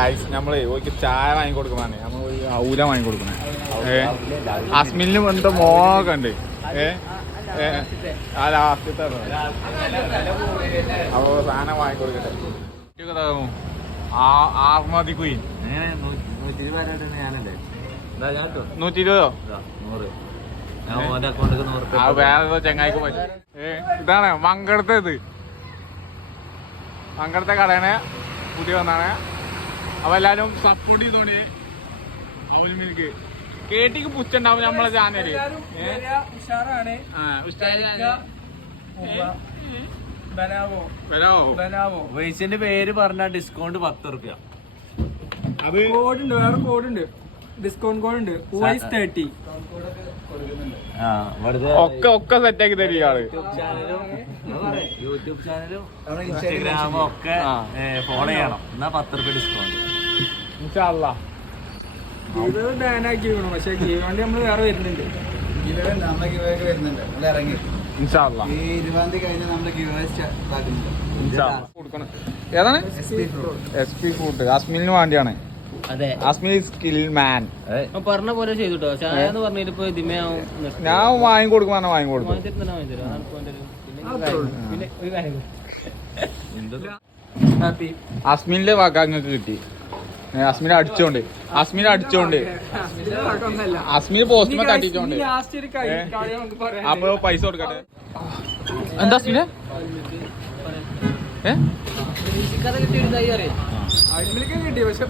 Guys നമ്മള് ഓർക്ക് ചായ വാങ്ങി കൊടുക്കണേ, നമ്മൾ ഔല വാങ്ങി കൊടുക്കണേ. അസ്മിനും എന്തോ മോഹമൊക്കെ ഉണ്ട്. ആ ലാസ്റ്റത്തെ അപ്പൊ സാധനം വാങ്ങിക്കൊടുക്കട്ടെ. ആർമതി കുയിൻ 120. വേറെ ചങ്ങായിക്ക് പറ്റും. ഇതാണ് മങ്കടത്തേത്, മങ്കടത്തെ കടയാണ്, പുതിയ വന്നാണ്. അപ്പൊ എല്ലാരും സപ്പോർട്ട് ചെയ്തോണി. അവല് മിൽക്ക് കേട്ടിക്ക് പുച്ചുണ്ടാവും നമ്മളെ ചാനല്. വൈസിന്റെ പേര് പറഞ്ഞ ഡിസ്കൗണ്ട് 10 റുപ്യ. അത് കോഡുണ്ട്, വേറെ കോഡുണ്ട്, ഡിസ്കൗണ്ട് കോഡ് ഉണ്ട്. 30 ഒക്കെ സെറ്റാക്കി തരും ആള്. യൂട്യൂബ് ചാനലും ഇൻസ്റ്റാഗ്രാമും ഒക്കെ ഫോളോ ചെയ്യണം, എന്നാ 10 റുപ്യ ഡിസ്കൗണ്ട്. ബാൻ ആക്കി വേണം, പക്ഷെ ഗീവാണ്ടി നമ്മള് വേറെ വരുന്നുണ്ട്. ഏതാണ് SP ഫ്രൂട്ട്? അസ്മിലിന് വേണ്ടിയാണ്. അസ്മിൽ സ്കിൽ മാൻ പറഞ്ഞ പോലെ ചെയ്തിട്ടോ. ചായ എന്ന് പറഞ്ഞിട്ട് ഇപ്പൊ ഇതിമേ ഞാൻ വാങ്ങിക്കൊടുക്കും, വാങ്ങിക്കൊടുക്കും. അസ്മിന്റെ വാക്കാങ്ങൾക്ക് കിട്ടി. അസ്മിനെ അടിച്ചോണ്ട്, അസ്മിന് പോസ്റ്റുമ തട്ടിച്ചോണ്ട്. അപ്പൊ പൈസ കൊടുക്കട്ടെ. എന്താ അസ്മിനെ കിട്ടി, പക്ഷെ